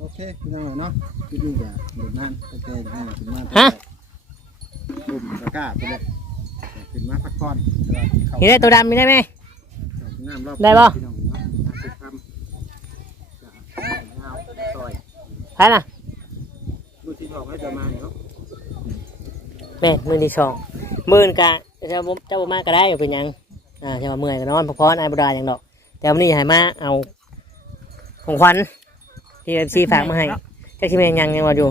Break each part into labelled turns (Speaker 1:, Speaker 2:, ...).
Speaker 1: โอเคพี่น้องเนาะพี่นี่ก็เดินนานโอเคให้ขึ้นมา
Speaker 2: ฮะ
Speaker 1: ปุ่มตะกร้าไปเลยขึ้นมาพักผ่อน
Speaker 2: นี่ได้ตัวดำนี่ได้ไหม
Speaker 1: น้ำรอบ
Speaker 2: ได้ปะ
Speaker 1: พี่น้องเนาะน้ำสิบคำเอาซอย
Speaker 2: ใช่น่ะ
Speaker 1: ดูที่บอกให้จะมาเนาะ
Speaker 2: แม่นมือที่สองมื่นกะจะบ่จะบ่มาก็ได้อยู่เป็นหยังอ่าจะมาเมื่อยก็นอนพักผ่อนไอ้บุดาอย่างดอก แต่วันนี้ให้มาเอาของขวัญ ที่เอฟซีฝากมาให้แค่ที่แม่นยังยังว่าอยู่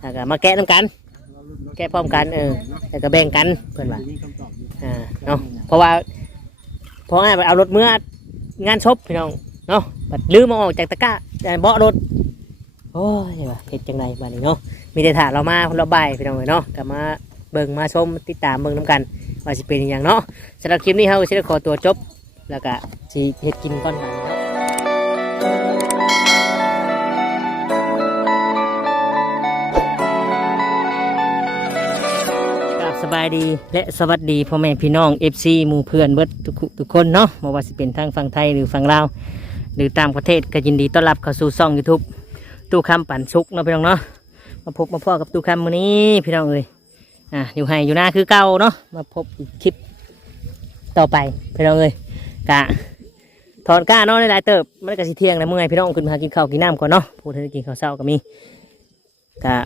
Speaker 2: แล้วก็มาแกะน้ำกัน แกะพร้อมกันเออแล้วก็แบ่งกันเพื่อนว่า
Speaker 1: มีคำตอบอยู่
Speaker 2: อ่าเนาะเพราะว่าเพราะไอ้เอารถเมื่องานศพพี่น้องเนาะบัดลืมมาออกจากตะกร้าแต่เบาะรถโอ้ยว่าเฮ็ดจังไดบัดนี้เนาะมีแต่ถาเรามาเราบ่ายพี่น้องเอ้ยเนาะก็มาเบิ่งมาชมติดตามเบิ่งน้ำกัน ว่าสิเป็นอหย่างเนาะสำหรับคลิปนี้เฮาสิได้ขอตัวจบ แล้วก็สิเฮ็ดกินก่อนกันเนาะ บสบายดีและสวัสดีพ่อแม่พี่น้อง FC หมู่เพื่อนเบิดทุกทุกคนเนาะบ่ว่าสิเป็นทางฝั่งไทยหรือฝั่งลาวหรือตางประเทศก็ยินดีต้อนรับเข้าสู่ช่อง YouTube ตู้คำปั่นสุกเนาะพี่น้องเนาะมาพบมาพ่อกับตู้คำมื้อนี้พี่น้องเอ้ยอะอยู่ให้อยู่หน้าคือเก่าเนาะมาพบอีกคลิปต่อไปพี่น้องเอ้ยกะถอนก้าเนาะหลายเติบมันก็สิเที่ยงแล้วเมื่อยพี่น้องขึ้นมากินข้าวกินน้ำก่อนเนาะพูดถึงกินข้าวเช้าก็มีกะ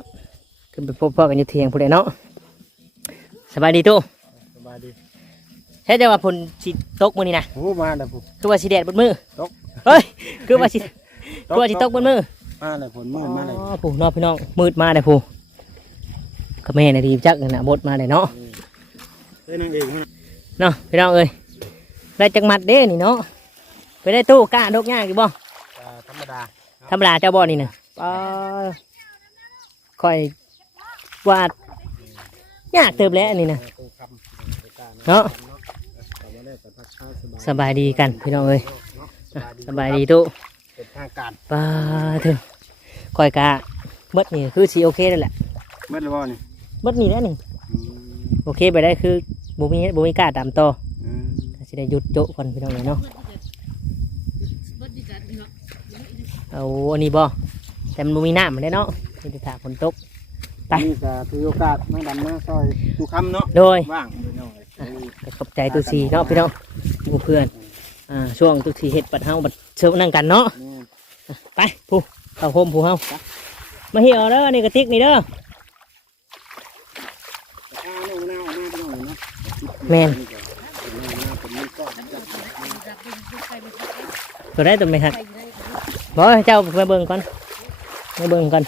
Speaker 2: ขึ้นไปพบพ่อกันอยู่เที่ยงพูดเลยเนาะ บายดีตู้
Speaker 1: สบายดี
Speaker 2: เฮ็ดจะว่าผลสิตกมื้อนี้นะ
Speaker 1: โอ้มาแล้วผม
Speaker 2: คือว่าสิแดดบนมือ
Speaker 1: ตก
Speaker 2: เฮ้ยคือว่าสิคือว่าสิตกบนมือ
Speaker 1: มาเลยฝนมืดมาเลย
Speaker 2: อ๋อผู้เนอกพี่น้องมืดมาเลยผู้ก็แม่น่ะดีจักนั่นน่ะบดมาเลยเนาะ
Speaker 1: เอ้ยนางเอกนะ
Speaker 2: เนาะพี่น้องเอ้ยได้จังหมัดเด้นี่เนาะไปได้ตู้กล้าดกยากอยู่บ่
Speaker 1: อ่าธรรมดา
Speaker 2: ธรรมดาเจ้าบ่นี่นะป้าค่อยวาด ยากเติบแล้วอันนี่นะ
Speaker 1: ตู้คำตะกร้า
Speaker 2: เนาะ
Speaker 1: แต่ว่าแรกแต่พักเช้าสบาย
Speaker 2: สบายดีกันพี่น้องเอ้ย
Speaker 1: เนาะ
Speaker 2: อะสบายดีตู้
Speaker 1: เป็นทางการ
Speaker 2: ป้าเถอะค่อยกะเบิดนี่คือสีโอเคนั่นแหละ
Speaker 1: เมื่อไรบ่นี่
Speaker 2: เบิดนี่แล้วนี่
Speaker 1: อืม
Speaker 2: โอเคไปได้คือบ่มีบ่มีกล้าตามต่อ
Speaker 1: อืม
Speaker 2: ก็สิได้หยุดโจะก่อนพี่น้องเอ้ยเนาะเอาอันนี้บ่แต่มันบ่มีน้ำมันได้เนาะมีแต่ถาฝนตก ไป
Speaker 1: นี่ก็ถือโอกาสมาดำน้าซอยตู้คำเนาะ
Speaker 2: โดย
Speaker 1: ว่างไปหน่อย
Speaker 2: ก็ขอบใจตุสีเนาะพี่น้องหมู่เพื่อนอ่าช่วงตุสีเห็ดปัดเฮาบัดเชิญนั่งกันเนาะ
Speaker 1: นี่
Speaker 2: ไปผู้เข้าโฮมผู้เฮามาเหี่ยวเด้อนี่กระติกนี่เด้อ
Speaker 1: ข้าวหน้าหน้าหน้าไปหน่อยเนาะ
Speaker 2: แม่น
Speaker 1: หน้าหน้าเป็นนี่ก็จับ
Speaker 2: ตัวได้ตัวไม่หักบอกให้เจ้าไปเบิ่งก่อนไปเบิ่งก่อน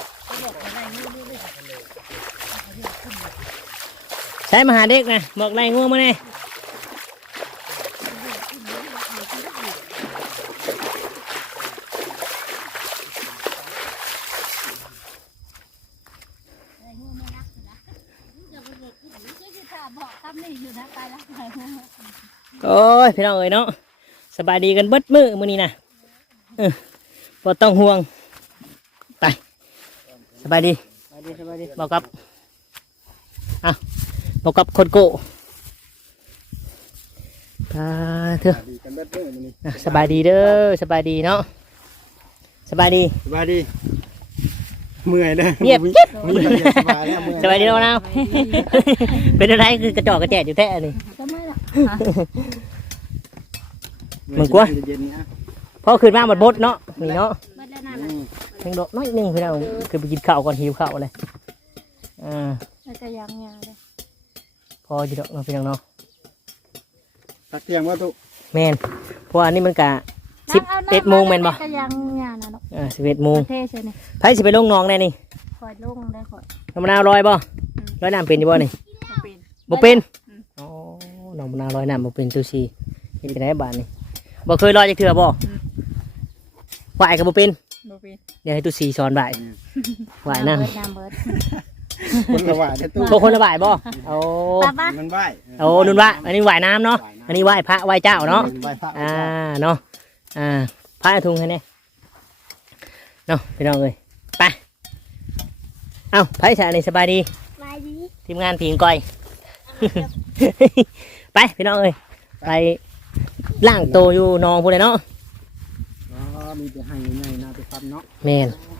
Speaker 2: ใช้มาหาเด็กนะบอกไรง่วงมาแน่โอ้ยพี่น้องเอ้ยเนาะสบายดีกันเบิดมือมื้อนี้นะเออบ่ต้องห่วงไปสบายดี
Speaker 1: สบายดีสบายดี
Speaker 2: บอกกับอะ บอกกับคนโกะตาเถอะ
Speaker 1: ดีกันเบิดเด้อมื้อนี้
Speaker 2: อะสบายดีเด้อสบายดีเนาะสบายดี
Speaker 1: สบายดีเมื่อยเด้อ
Speaker 2: เงียบ
Speaker 1: มี
Speaker 2: กิ๊บ
Speaker 1: มีเงียบสบายแล้วเมื่อย
Speaker 2: สบายดีแล้วนะเป็นอะไรคือกระจอกกระแจกอยู่แท้นี่มึงกลัว
Speaker 1: เย็นๆนี่อะ
Speaker 2: พอคืนมาหมดบดเนาะนี่เนาะ
Speaker 3: บัดแล้วนั่น
Speaker 1: อื
Speaker 3: น่ะ
Speaker 1: ม
Speaker 2: เพ่งโดดน้อยหนึงพี่น้องคือไปกินข้าวก่อนหิวข้าวเลยอ่า
Speaker 3: แล้วก็ยังยาเลย
Speaker 2: พ ออยู่ดอกเนาะพี่น้องเนาะ
Speaker 1: ตักเที่ยงว่าตุ
Speaker 2: แม่นเพราะว่านี่มันกะ สิบเอ็ดโมงแม่นบ่
Speaker 3: ก็ยังยานะเนาะ
Speaker 2: อ่าสิบเอ็ดโมง
Speaker 3: เท่ใช่ไหม
Speaker 2: ไผสิไปลงหน้องแน่นี่
Speaker 3: คอยลงได้คอย
Speaker 2: น้ำมะนาวลอยบ่ลอยน้ำเป็นอยู่บ่นี่
Speaker 3: เป็น
Speaker 2: บ่เป็น
Speaker 3: อืม
Speaker 2: อ๋อน้ำมะนาวลอยน้ำบ่เป็นตูซีเฮ็ดจังไดบ้านนี่บ่เคยลอยจักเทื่อบ่ว่ายก็บ่เป็น
Speaker 3: บ่เป็น
Speaker 2: เดี๋ยวให้ตูซีสอนบ่ายว่ายน้
Speaker 3: น้ำเบิดน้ำเบิด
Speaker 1: คนละว่าเด้อตุำ
Speaker 2: โชว์คนละบ่ายบ่โอ้
Speaker 3: ป้าป้า
Speaker 1: มันไหว
Speaker 2: โอ้นุ่นว่าอันนี้ว่ายน้ำเนาะอันนี้ว่ายพระว่ายเจ้าเนาะ
Speaker 1: ไหว้พระ
Speaker 2: อ่าเนาะอ่าพระทุงให้แน่เนาะพี่น้องเอ้ยไปเอ้าไผสานี่สบายดี
Speaker 3: ไปดี
Speaker 2: ทีมงานผีงก้อย ไปพี่น้องเอ้ยไปล่างโตวอยู่หนองพูดเลยเนาะ
Speaker 1: อ๋อมีแต่ให้ง่ายๆนาไปทำเนาะ
Speaker 2: แมน
Speaker 1: อ่อน
Speaker 2: อ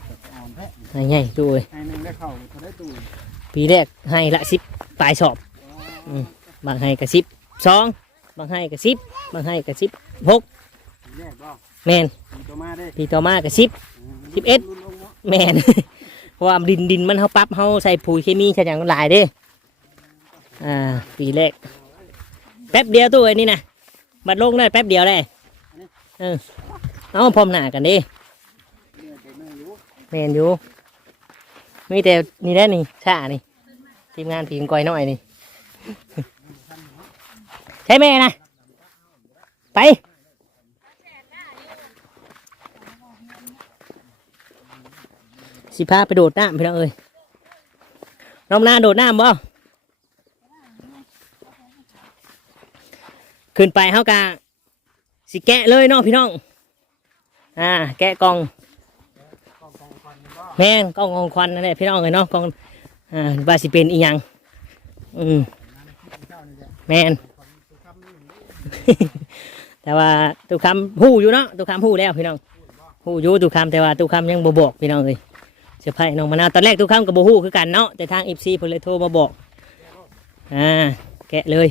Speaker 2: ให้ใหญ่ตู้เอ้ย
Speaker 1: ให้หนึงได้เข้าเขาได้ตู้
Speaker 2: ปีแรกให้ละสิบปลายสอบอืมบางให้กระสิบสองบางให้กระสิบบางให้กระสิบหก
Speaker 1: แยกบ่
Speaker 2: แมน
Speaker 1: มีตัวมาเด้
Speaker 2: ปีต่อมากระสิบ สิบเอ็ด
Speaker 1: รุ่นลงบ่
Speaker 2: แมน เพราะว่าดินดินมันเขาปรั๊บเขาใส่ปุ๋ยเคมีขยันหลายเด้อ่าปีแรกแป๊บเดียวตู้ไอ้นี่นะบัดลงได้แป๊บเดียวเลยเออเอาพร้อมหน้ากันเดิ
Speaker 1: เนี่ยตัวแม่อยู่
Speaker 2: แมนอยู่ มีแต่นี่แหละนี่ชานี่ทีมงานผีงกอยน้อยนี่ ใช่ไหมนะไปสิพาไปโดดน้ำพี่น้องเอ้ยน้องนาโดดน้ำบ่ขึ้นไปเฮากะสิแกะเลยเนาะพี่น้อง อ่า แกะกล่อง แม่นกล้องของควันนั่นแหละพี่น้องเลยเนาะกล้องอ่าว่าสิเป็นอีหยังอืมแม่นแต่ว่าตุกคำหู้อยู่เนาะตุกคำหู้แล้วพี่น้องหู้อยู่ตุกคำแต่ว่าตุกคำยังบ่บอกพี่น้องเลยเซอร์ไพรส์น้องมะนาวตอนแรกตุกคำกับบ่ฮู้คือกันเนาะแต่ทางอีซีเพิ่นเลยโทรมาบอกอ่าแกะเลย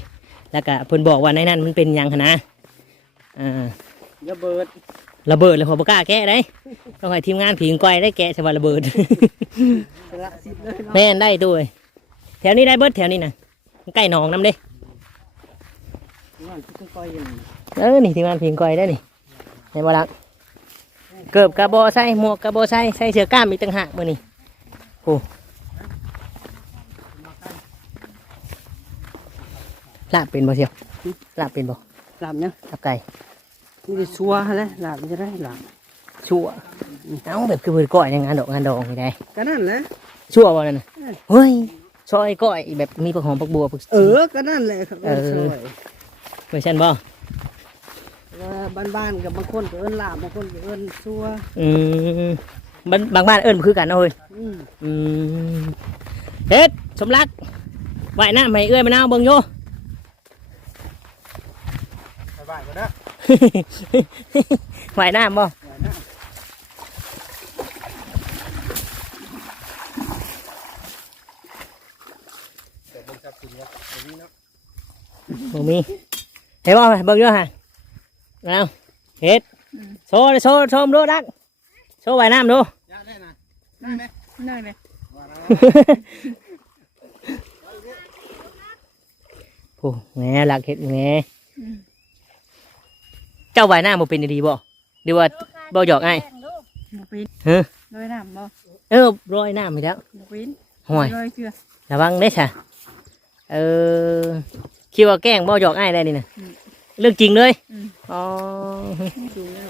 Speaker 2: แล้วก็เพิ่นบอกว่าในนั้นมันเป็นหยังหั้นนะอ่า
Speaker 1: ระเบิด
Speaker 2: ระเบิดเลยพอบ่กล้าแกะได้ต้องให้ทีมงานผีงก้อยได้แกะใช่ว่าระเบิด
Speaker 1: ละสิบเลยเนาะ
Speaker 2: แม่นได้ด้วย แถวนี้ได้เบิดแถวนี้นะใกล้หนองน้ำเด้
Speaker 1: ว่าทุกคนอยู่
Speaker 2: เออนี่ทีมงานผีงก้อยได้นี่ในบ่ลักเกือบกระบอใส่หมวกกระบอใส่ใส่เสื้อกล้ามอีกต่างหากมื้อนี้โอ้ลาบเป็นบ่เชียวลาบเป็นบ่
Speaker 1: หลับยัง
Speaker 2: ลาบไก่
Speaker 1: นี่จะชัวร์แล้วหลับมันจะได้หลับ
Speaker 2: ชั่วเอ้าแบบคือเพิ่นก้ อยในงานดอกงานดองนี่ได้
Speaker 1: ก็นั่นแหละ
Speaker 2: ชั่วบ่นั่นน่ะเฮ้ยซอยก้อยแบบมีผักหอมผักบัวผัก
Speaker 1: เออก็นั่นแหละครับ
Speaker 2: เออ
Speaker 1: ช่วย
Speaker 2: เวอร์ชันบ่
Speaker 1: ว่าบ้านๆกับบางคนก็เอิ้นหลับบางคนก็เอิ้นชัวร์
Speaker 2: อืมบางบางบ้านเอิ้นบ่คือกันเนาะเฮ้ย
Speaker 1: อืม
Speaker 2: อืมเฮ็ดสมรักว่ายน้ำให้เอื้อยมะนาวเบิ่งโย
Speaker 1: ไปบ้านก็ ได้
Speaker 2: ว่ายน้ำบ่
Speaker 1: แต่เป็นจับกินว่าแบบนี้เนาะ
Speaker 2: บ่มี เห็นบ่เบิ่งโยฮะเอาเฮ็ดโชว์โชว์โชว์ดูดักโชว์ว่ายน้ำดู
Speaker 1: ยาได้นะได้ไหม
Speaker 3: นั่นเลย
Speaker 1: ว่าแล้ว
Speaker 2: โอ้แหมหลักเฮ็ดแหมเจ้าว่ายน้ำบ่เป็นดีบ่ดีว่าบ่หยอกอ้าย
Speaker 3: หมูปิ้น
Speaker 2: ฮะ
Speaker 3: ลอยน้ำบ่
Speaker 2: เออรอยน้ำอีกแล้ว
Speaker 3: หมูปิ้น
Speaker 2: ห่วย
Speaker 3: ลอยเชือ
Speaker 2: ระวังเด้อค่ะเออคิดว่าแกล้งบ่หยอกอ้ายได้นี่นะเรื่องจริงเลย
Speaker 3: อืม
Speaker 2: อ๋อ
Speaker 3: สูงเลย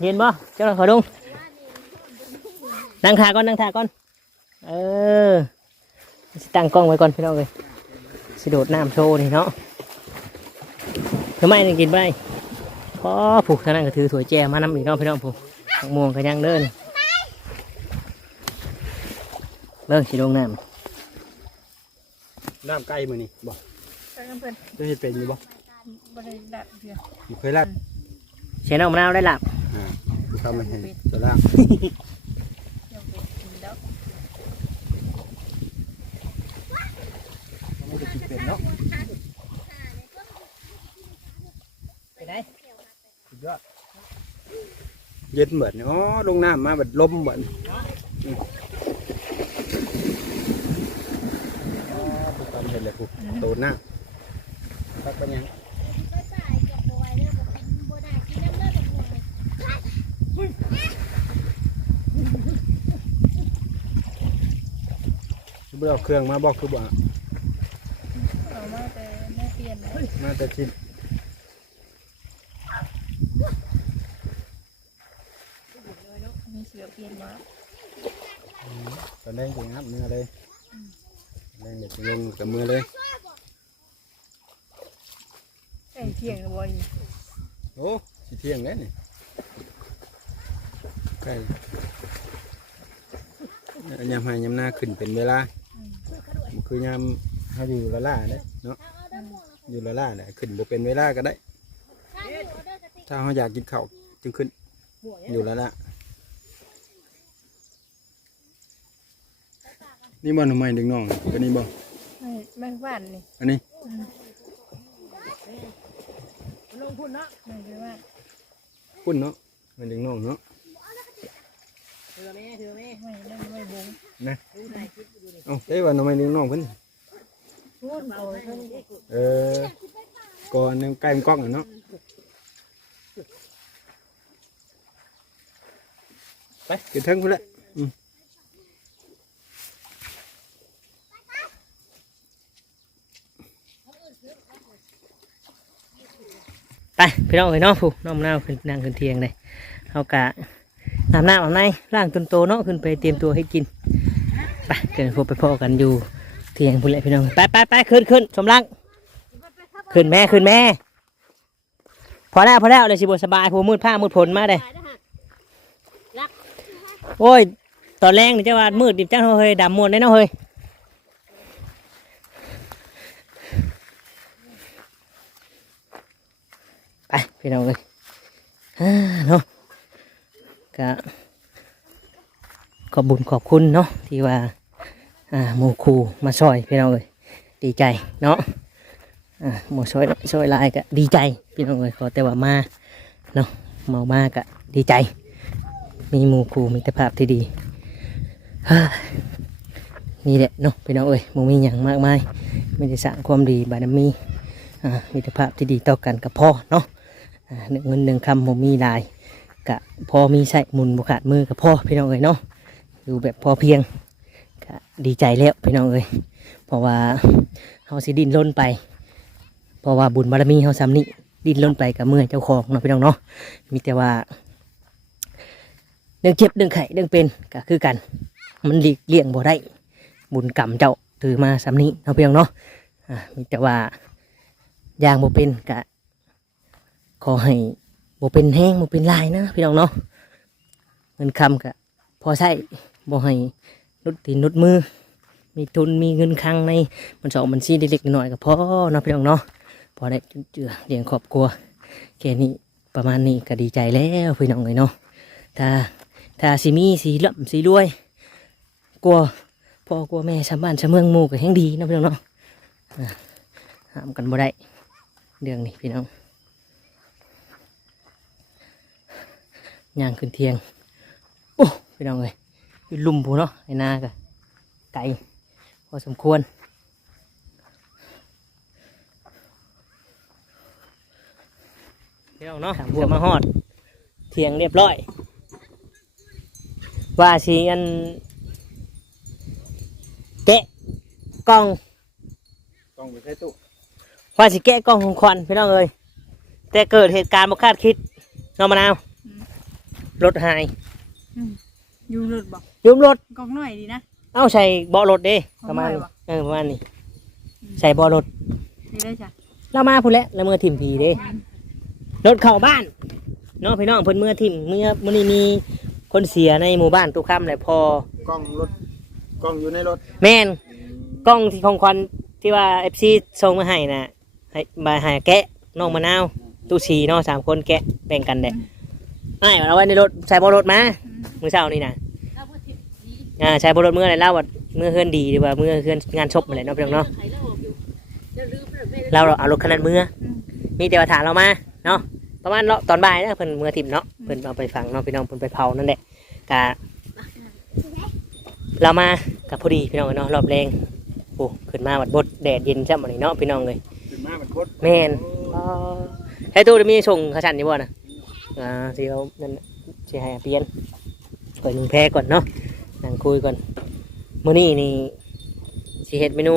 Speaker 2: เย็นบ่เจ้าหน้าขอดุงนั่งท่าก่อนนั่งท่าก่อนเออสิตั้งกล้องไว้ก่อนพี่น้องเลยสิโดดน้ำโชว์นี่เนาะทำไมนี่กินไป พอผูกทางนั้นก็ถือถั่วยแจมานำอีกเนาะพี่น้องผูกมะม่วงก็ยังเดินเลิกสิลงน้
Speaker 1: น้ำใกล้มือนี่บอก
Speaker 3: ใส่กันเพื่อน
Speaker 1: จะให้เป็นอยู่บ่
Speaker 3: บ่ได้ดับเชือ
Speaker 1: อยู่เคยรักำ
Speaker 2: เสียน้องมะนาวได้หลับ
Speaker 1: อ่าทำมาให้จะลาก
Speaker 3: เดี๋ยวไปกินแล้ว
Speaker 1: ไม่ได้กินเป็นเนาะ
Speaker 2: ไปไหน
Speaker 1: สุด ยอดเย็นเหมือนอ๋อลงน้ำมาแบบลมเหมือนอืมอ๋อผูกกันเห็นเลยผูกโตหน้าพักกันยังเบื่อเครื่องมาบอกคือบ่
Speaker 3: เอามาแต่แม่เปลี่ยนเลย
Speaker 1: มาแต่ชิ้น
Speaker 3: มีเสือเปลี่ยนมา
Speaker 1: ต อนแรกจะงับมือเลยตอนแรกเดี๋ยวจะลงกับมือเลย
Speaker 3: ไอ้เที่ยงเลยบ่อย
Speaker 1: โอ้สิเที่ยงแล้วนี่ใกล้ยามหายยามหน้าขึ้นเป็นเวลามันคือยามเขาอยู่ละล่าเนี่ยเนาะอยู่ละล่าเนี่ยขึ้นบ่เป็นเวลาก็ได้ ถ้าเขาอยากกินข้าวจึงขึ้นอยู่ละล่า นี่บ่หน่อไม้ดึงน้องตัวนี้บ่
Speaker 3: ไม่ไม่บ้านนี่
Speaker 1: อันนี้
Speaker 3: ลงพุ่นเนาะไม่ไปบ้าน
Speaker 1: พุ่นเนาะมันดึงน้องเนาะ
Speaker 3: ไม่ไม่ไม่บง
Speaker 1: นะเอ้าเอ้ยว่าหน่อไม้ดึงน้องเพิ่น
Speaker 3: พุ่นเอาเท่านี้
Speaker 1: เออก่อนนึงใกล้มันกล้องอะเนาะไปขึ้นเทิงพุ่นแหละอืม
Speaker 2: ไปพี่น้องเอ้ยเนาะผู้น้องมะนาวขึ้นนั่งขึ้นเทียงเลยเอากะอาบน้ำอาบในร่างตนโตเนาะขึ้นไปเตรียมตัวให้กินไปเกินพบไปพ่อกันอยู่เทียงพุ่นแหละพี่น้องไปไปไปขึ้นขึ้นสมรักขึ้นแม่ขึ้นแม่ พอแล้วพอแล้วเลยสิบสบายผู้มืดผ้ามืดผลมาเลยโอ้ยตอนแรงนี่จะว่ามืดดิบจ้าเฮ้ยดำมวนได้เนาะเฮ้ย ไปพี่น้องเลยอ่าเนาะก็ขอบบุญขอบคุณเนาะที่ว่าอาหมู่ครูมาช่วยพี่น้องเลยดีใจเนาะหมู่ช่วยช่วยลายก็ดีใจพี่น้องเลยขอแต่ว่ามาเนาะเมามากก็ดีใจ มีหมู่ครูมีต่ภาพที่ดีฮ่านี่แหละเนาะพี่น้องเอ้ยมูมีอย่างมากมายไม่ได้สร้างความดีบารมีอ่ามิตรภาพที่ดีต่อกันกับพ่อเนาะ หนึ่งเงินหนึ่งคำผมมีลายกะพอมีใส่หมุนบุขาดมือกับพ่อพี่น้องเอ้ยเนาะอยู่แบบพอเพียงกะดีใจแล้วพี่น้องเอ้ยเพราะว่าเฮาสิดินล้นไป เพราะว่าบุญบารมีเฮาซ้ำนี้ดินล้นไปกับมือเจ้าของเนาะพี่น้องเนาะมีแต่ว่าเรื่องเจ็บเรื่องไข้เรื่องเป็นก็คือกัน มันหลีกเลี่ยงบ่ได้บุญกรรมเจ้าถือมาซ้ำนี้เนาะพี่น้องเนาะมีแต่ว่าอย่างบ่เป็นกะ ขอให้บ่เป็นแห้งบ่เป็นลายนะพี่น้องเนาะเงินคำกะพอใช้บ่ให้นุดตีนุดมือ มีทุนมีเงินคลังในมันสองมันซีเล็กๆน้อยก็พอเนาะพี่น้องเนาะพอได้จุนเจือเลี้ยงครอบครัวแค่นี้ประมาณนี้ก็ดีใจแล้วพี่น้องเลยเนาะถ้าถ้าสิมีสีล่ำสีรวยกลัวพ่อกลัวแม่ชาวบ้านชาวเมืองหมู่ก็แห่งดีนะพี่น้องเนาะอ่าห้ามกันบ่ได้เรื่องนี้พี่น้อง ย่างขึ้นเทียง โอ้พี่น้องเลยอยู่ลุ่มผูเนาะไอ้นากะไก่พอสมควรพี่น้องเนาะเดี๋ยวมาฮอด เทียงเรียบร้อย ว่าสีอันแกะกล้อง
Speaker 1: กล้องไปใช้ตู้
Speaker 2: ว่าสิแก้กล้องของควันพี่น้องเอ้ยแต่เกิดเหตุการณ์บ่คาดคิดน้องมะนาว รถหาย
Speaker 3: อยู่รถบอก
Speaker 2: ยุบรถ
Speaker 3: กองหน่อยดีนะ
Speaker 2: เอ้าใส่เบาะรถเด้ประมาณ
Speaker 3: เอาไว้วะ
Speaker 2: เออประมาณนี้ใส่เบาะรถ
Speaker 3: นี่ได้จ้ะ
Speaker 2: เรามาพุ่นแหล้วแล้วเมื่อทิมผีเด้รถเข้าบ้านเน้องพี่น้องเพิ่นเมื่อทิมเมื่อมื้อนี้มีคนเสียในหมู่บ้านตุกคำแหละพอก
Speaker 1: ล้องรถกล้องอยู่ในรถ
Speaker 2: แม่นกล้องที่ของควันที่ว่า FC ส่งมาให้น่ะให้มาให้แกะน้องมะนาวตู้ชีเนาะสามคนแกะแบ่งกันแหละ ไอ้เอาไว้ในรถใส่บอรถมามือเช้านี่นะอ่าใช้บอรถเมื่อไรเล่าว่าเมื่อเฮือนดีหรือว่าเมื่อเฮือนงานศพอะไรเนาะพี่น้องเนาะเราเอารถคันนั้นเมื่อมีแต่ว่าถามเรามาเนาะประมาณเลาะตอนบ่ายนะเพิ่นเมื่อทิมเนาะเพิ่นเอาไปฝังเนาะพี่น้องเพิ่นไปเผานั่นแหละกะเรามากับพอดีพี่น้องเนาะรอบแรงโอ้ขึ้นมาบัดบดแดดเย็นจ้ำอันนี้เนาะพี่น้องเลย
Speaker 1: ขึ้นมามันโคตร
Speaker 2: แม่นให้ตู้จะมีส่งขชันอยู่บ่นะ อ่าสิเอานั่นน่ะสิให้เปลี่ยนก่อนหนึ่งแพ้ก่อนเนาะนั่งคุยก่อนมื้อนี้นี่สิเฮ็ดเมนู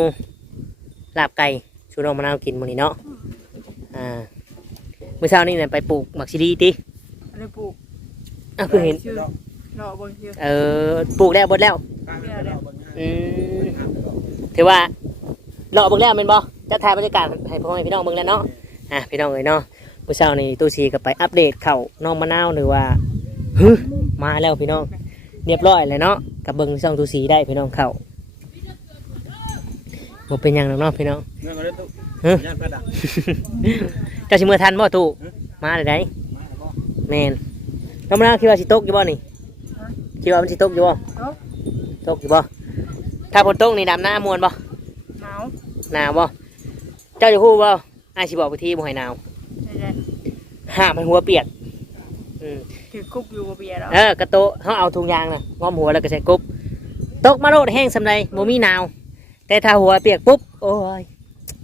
Speaker 2: ลาบไก่ชูน้องมะนาวกินมื้อนี้เนาะอ่ามื้อเช้านี่เนี่ยไปปลูกหมักชิลีติ
Speaker 3: อะไรปลูก
Speaker 2: อ้าวคือเห็น
Speaker 3: ชื่อรอบนชื่อ
Speaker 2: เออปลูกแล้วเบดแล้วอืมถือว่าเลาะเบิ่งแล้วแม่นบ่จะถ่ายบรรยากาศให้พ่อแม่พี่น้องเบิ่งแล้วเนาะอะพี่น้องเอ้ยเนาะ มื้อเช้านี่ตู้ชีก็ไปอัปเดตเข้าน้องมะนาวหรือว่าฮึมาแล้วพี่น้องเรียบร้อยเลยเนาะกับเบิ่งช่องตู้ชีได้พี่น้องเข้าบ่เป็นหยังหรอกเนาะพี่น้อง
Speaker 1: เงื่อนมาเลยตู้
Speaker 2: ฮะ
Speaker 1: ย่านประดัง
Speaker 2: เจ้าสิมือทันบ่ตู้
Speaker 1: ฮะ
Speaker 2: มาได้ได
Speaker 1: มาแล้วบ่
Speaker 2: แม่นน้องมะนาวคิดว่าสิตกอยู่บ่นี่คิดว่ามันสิตกอยู่บ่
Speaker 3: โต๊ะ
Speaker 2: ตกอยู่บ่ถ้าฝนตกนี่ดำหน้ามวนบ่
Speaker 3: หนาว
Speaker 2: หนาวบ่เจ้าจะฮู้บ่อ้ายสิบอกวิธีบ่ให้หนาว
Speaker 3: ใช่
Speaker 2: ห้ามให้หัวเปียกอืม
Speaker 3: ๆถือคุบอยู่บ่เบียร์แล้ว
Speaker 2: เออกระโตะเขาเอาถุงยางน่ะง้อมหัวแล้วก็ใส่กรุ๊บตกมาโลดแห้งสำไรโมมีหนาว แต่ถ้าหัวเปียกปุ๊บโอ้ย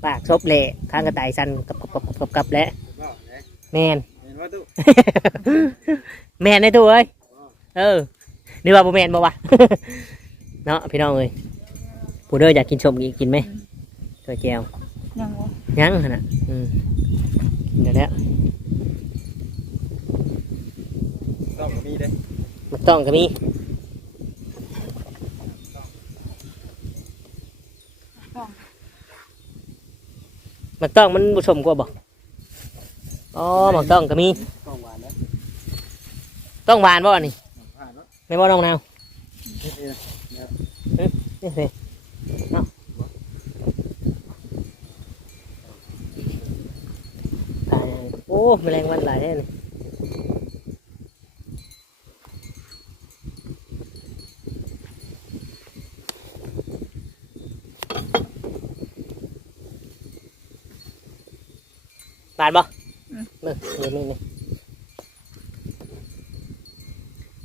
Speaker 2: ปากซบเละข้างกระต่ายสั่นกับกับกับกับกับแล้วแมน
Speaker 1: เห็นว่าตู้
Speaker 2: แมนในตัวเอ้ยเออนี่ว่าบ่แมนบ่วะ เนาะพี่น้องเอ้ยผู้เด้ออยากกินชมกินกินไหมตัวแจว
Speaker 3: ยังบ่
Speaker 2: ยังหั่นน่ะอืมกินได้แล้ว
Speaker 1: ต้องมีเด้
Speaker 2: มันต้องก็มีมันต้องมันผู้ชมกว่าบ่อ๋อมันต้องก็มี
Speaker 1: ต้องหวานนะ
Speaker 2: ต้องหวานบ่อันนี่
Speaker 1: ผ่านเนาะ
Speaker 2: ไม่บ่น้องนาว
Speaker 1: เฮ็ดเอง
Speaker 2: นี่สิเนาะตายแล้ว โอ้แมลงวันหลายแน่เลยบานบ่มึงเดี๋ยวนี่นี่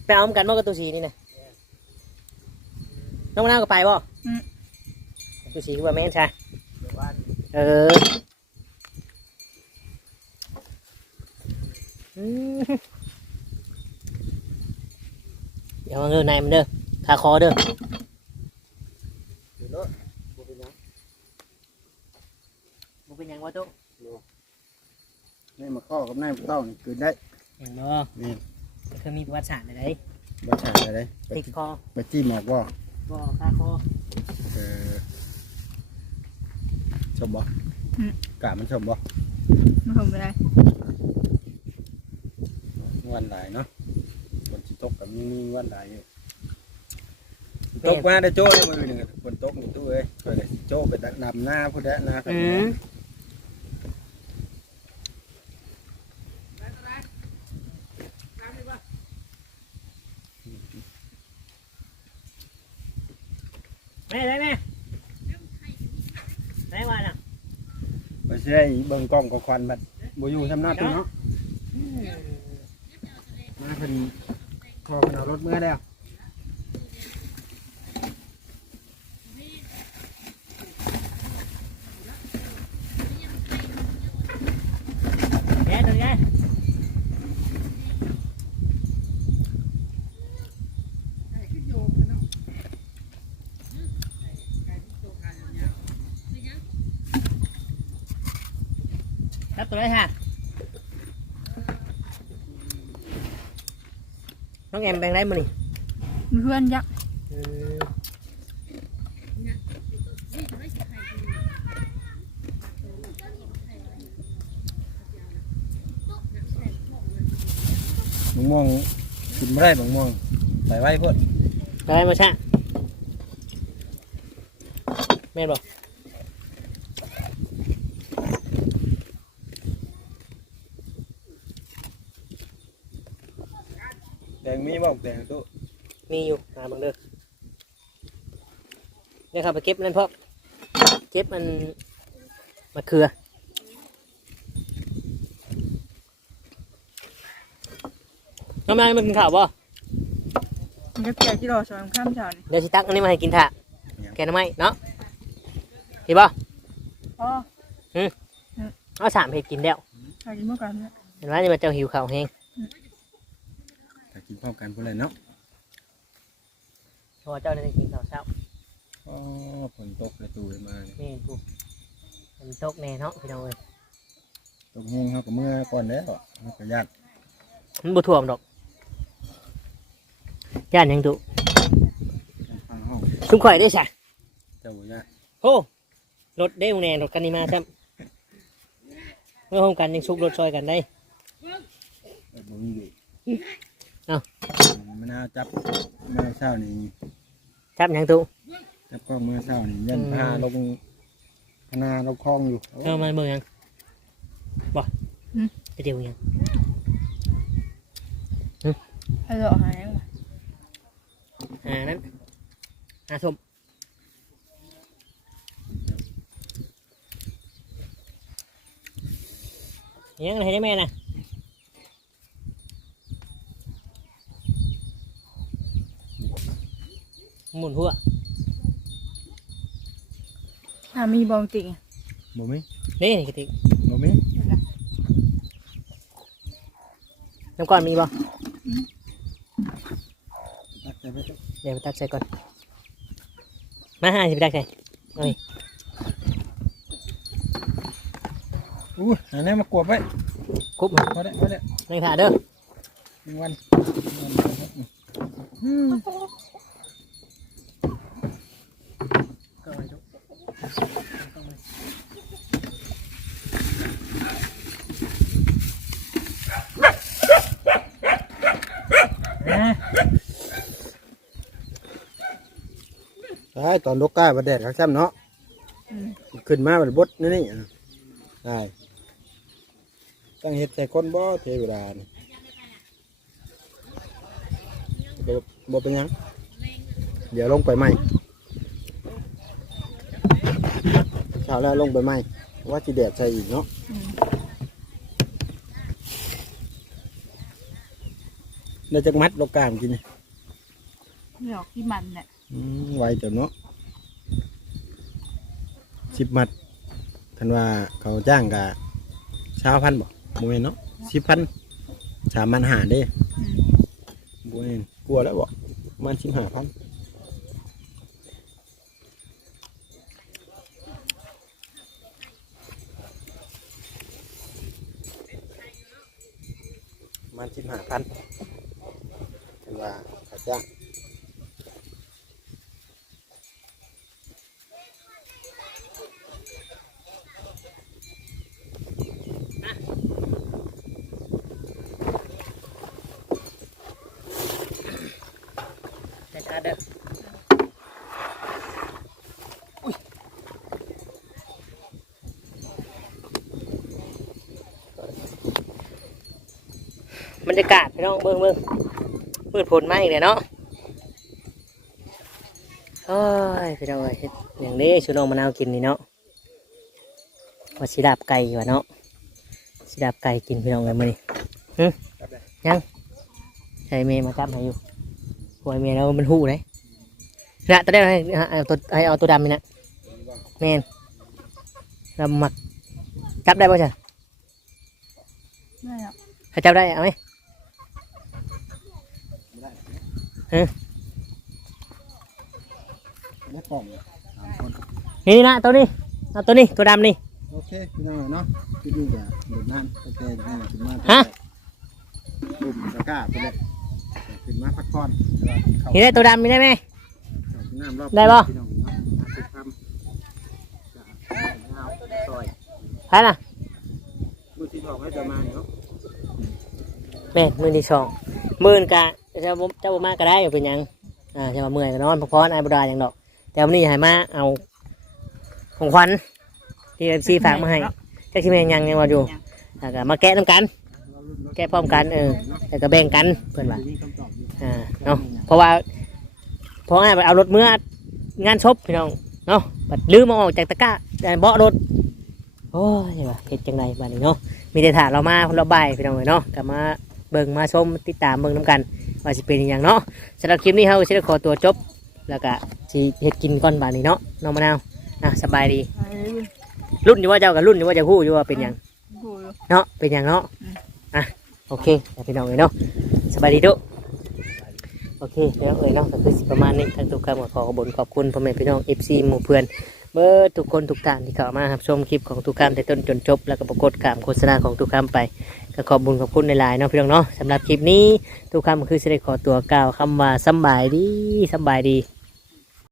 Speaker 2: ไปเอากันบ่กับตัวสีนี่นะน้องมะนาวก็ไปบ่ตัวสีคือว่าแม่นใช่เอออื เดี๋ยวเอาเงินในมันเด้อทาคอเด้อ
Speaker 1: เดี๋ยวเนาะบ่เป็นหยัง
Speaker 2: มึงเป็นหยังวะตุ๊
Speaker 1: นี่มาข้อกับนายเต้านี่เกิดได้
Speaker 2: เห็นบ่
Speaker 1: นี่
Speaker 2: เคยมีประวัติศาสตร์อะไร
Speaker 1: บ่ใช่อะไรไป
Speaker 2: ติดคอ
Speaker 1: ไปจิ้มหมอกบ่
Speaker 2: บ่คาคอ
Speaker 1: เออชมบ่กะมันชมบ่
Speaker 3: ไม่ผมไปได้
Speaker 1: วันหลายเนาะฝนสิ ตกกับมีมีวันหลายอยู่ตกมาได้โจ้ได้มื้อหนึงฝนตกนี่ตู้เอ้ยก็เลยโจ้ไปดำหน้าพุ่นแหละหน้าไป
Speaker 2: อืมแม่ได้แม่ได้วันอะ
Speaker 1: บ่ใช่เบิ่งกล้องกับควันบัดบ่อยู่ทำหน้าตู้เนาะมาเพิ่น พอเพิ่นเอารถเมื่อแล้ว
Speaker 2: แม่ตัวนี้ครับตัวนี้ค่ะน้อง แอมแบ่งได้มั้ยนี่
Speaker 3: มีเพื่อนยักษ์
Speaker 2: อืม
Speaker 1: บางม่วงกินไม่ได้บางม่วงใส่ไว้พุ่น
Speaker 2: ได้มาชะแม่นบอก
Speaker 1: แดง มีบ่แดงตู้
Speaker 2: มีอยู่หาเบังเด้อเนี่ยครับไปเก็บนั่นเพราะเก็บมันมะเขือน้องแม่มากินข้าวบ่
Speaker 3: มันก็เกี่ยวที่รอสอนข้ามเช้านี่
Speaker 2: เดี๋ยวสิตักอันนี้มาให้กินถ่าแกงหน้ำไม้เนาะเห็นบ่
Speaker 3: อ๋อ
Speaker 2: เอาสามเห็ดกินแล้ว
Speaker 3: หากินเมื่อก่อนเนี่ย
Speaker 2: เห็นว่านี่มันเจ้าหิวข้าวแห้ง
Speaker 1: ถ้ากินพร้อมกันพุ่นเลยเนาะ
Speaker 2: เพราะว่าเจ้าได้กินข้าวเช้า
Speaker 1: อ๋อฝนตกเลยตู้เลยมา
Speaker 2: นี่กูมันตกแน่เนาะพี่น้องเอ้ย
Speaker 1: ตกแห้งเขาก็เมื่อก่อนแล้วเขาก็ญาติ
Speaker 2: มันบ่ท่วมดอกย่านหยังตุ
Speaker 1: ฟังห้อง
Speaker 2: ซุ้มข่อยได้ใช่
Speaker 1: เจ้าบ่ญาติ
Speaker 2: โอ้รถได้โรงแรมรถกันนี่มาซ้ำเมื่อพร้อมกันยังซุกรถซอยกันได้
Speaker 1: เออบ่มีเด็ก
Speaker 2: เอา
Speaker 1: มะนาจับเมื่อเช้านี่
Speaker 2: จับยังตุ
Speaker 1: จับกล้องเมื่อเช้านี่ยันพาลงพนาลงคลองอยู่
Speaker 2: เอามาเมื่อยังบ่ไปเดียวยัง
Speaker 3: ไอ้ดอหายว่ะา
Speaker 2: นั้นอาสมยังให้ได้แม่น่ะ หมุนหัว
Speaker 3: ถ้ามีบองจริง
Speaker 1: บ่มี
Speaker 2: นี่กระติก
Speaker 1: บ่มี
Speaker 2: น้ำก้อนมีบ่
Speaker 1: ตักใส่ไปเถอะ
Speaker 2: เดี๋ยวไปตักใส่ก่อน มาหาสิไปตักใส่เอ้ย
Speaker 1: อู้อันนี้มากวบไว้
Speaker 2: คุบมา
Speaker 1: พอได้พอได้
Speaker 2: นั่งถ่าเด้อ
Speaker 1: หนึ่งวันก็ไว้ทุก
Speaker 2: นะ
Speaker 1: ใช่ ตอนลกก้าประเด็ดครับซ้ำเนาะ
Speaker 3: อืม
Speaker 1: ขึ้นมาเป็นบดนี่นี่ได้ตั้งเฮ็ดใส่ก้นบ่เทวลานี่บ่บ่เป็นหยัง เดี๋ยวลงไปใหม่เช้าแล้วลงไปใหม่ว่าจีแดดใส่อีกเนาะ
Speaker 3: อืม
Speaker 1: แล้วจะมัดลูกกามกินนี่
Speaker 3: หยอกที่มันเนี่ย
Speaker 1: อืมไวแต่เนาะ สิบมัดคันว่าเขาจ้างกะชาวพันบ่โมเมนเนาะสิบพันสามพันหาเด้
Speaker 3: อืม
Speaker 1: โมเมนกลัวแล้วบ่ประมันสิบห้าพันมันสิบห้าพันคันว่าเขาจ้างา
Speaker 2: เด้อบรรยากาศพี่น้องเบิ่งเบิ่งมืดผลไมาอีกเลยเนาะโอ้ยพี่น้องเอ้ยเฮ็ดอย่างนี้ชูน้องมะนาวกินนี่เนาะว่าสิดาบไก่ว่ะเนาะสิดาบไก่กินพี่น้องเลยมื้อนี้หึยังใช่เมย์มาจับให้อยู่ หัวเมย์เรามันหูเลยนะตอนแรกให้ให้เอาตัวให้เอาตัวดำนี่นะแมนเราหมักจับได้ป่ะจ๊ะ
Speaker 3: ได้หรอก
Speaker 2: ถ้าจับได้เอาไหม
Speaker 1: แม่กล่องสามคน
Speaker 2: นี่นะตัวนี้เอาตัวนี้ตัวดำนี่
Speaker 1: โอเคพี่น้องเนาะพี่นี่จะเดินน้ำโอเคเดินน้ำขึ้นมา
Speaker 2: ฮะ
Speaker 1: ปุ่มตะกร้าไปเลย ขึ้นมาพักผ่อนเข้า
Speaker 2: นี่ได้ตัวดำมีได้ไหม
Speaker 1: เข้าที่น้ำรอบ
Speaker 2: ได้ปะ
Speaker 1: พี่น้องเนาะมาติดตามจะเอาซอย
Speaker 2: ใช่น่ะ
Speaker 1: มือที่สองให้จะมาเนาะ
Speaker 2: แม่นมือที่สองมือนกะจะบ่จะบ่มากก็ได้อยู่เป็นหยังอ่าจะมาเมื่อยก็นอนพักผ่อนไอ้บุดาอย่างดอก แต่วันนี้ให้มาเอาของขวัญที่เอฟซีฝากมาให้แจ็คที่แม่นยังยังว่าอยู่แล้วก็มาแกะน้ำกัน แกะพร้อมกันเออแล้วก็แบ่งกันเพื่อนว่า
Speaker 1: มีคำตอบอยู่
Speaker 2: อ่าเนาะเพราะว่าเพราะว่าไปเอารถเมื่องานศพพี่น้องเนาะบัดลืมเอาออกจากตะกร้าแต่เบาะรถโอ้ยว่าเฮ็ดจังไดบัดนี้เนาะมีแต่ถาเรามาเราบ่ายพี่น้องเอ้ยเนาะกลับมาเบิ่งมาชมติดตามเบิ่งน้ำกัน ว่าสิเป็นอหย่างเนาะสำหรับคลิปนี้เฮาสิได้ขอตัวจบ แล้วก็สิเฮ็ดกินก่อนบัดนี้เนาะน้องมะนาวอะสบายดี
Speaker 3: ไปเลย
Speaker 2: รุ่นอยู่ว่าเจ้ากับรุ่นอยู่ว่าจะฮู้อยู่ว่าเป็นหยัง
Speaker 3: ดูอยู่
Speaker 2: เนาะเป็นหยังเนาะ
Speaker 3: อะ
Speaker 2: โอเคพี่น้องเอ้ยเนาะสบายดีทุกโอเคพี่น้องเอ๋ยเนาะก็คือสิประมาณนี้ทางทุกคำขอขอบุญขอบคุณพ่อแม่พี่น้องเอฟซีหมู่เพื่อนเบอร์ทุกคนทุกท่านที่เข้ามาครับชมคลิปของทุกคำแต่ต้นจนจบ แล้วก็ปรากฏการโฆษณาของทุกคำไปก็ขอบคุญขอบคุณในหลายเนาะพี่น้องเนาะสำหรับคลิปนี้ทุกคำคือสิได้ขอตัวกล่าวคำว่าสบายดีสบายดี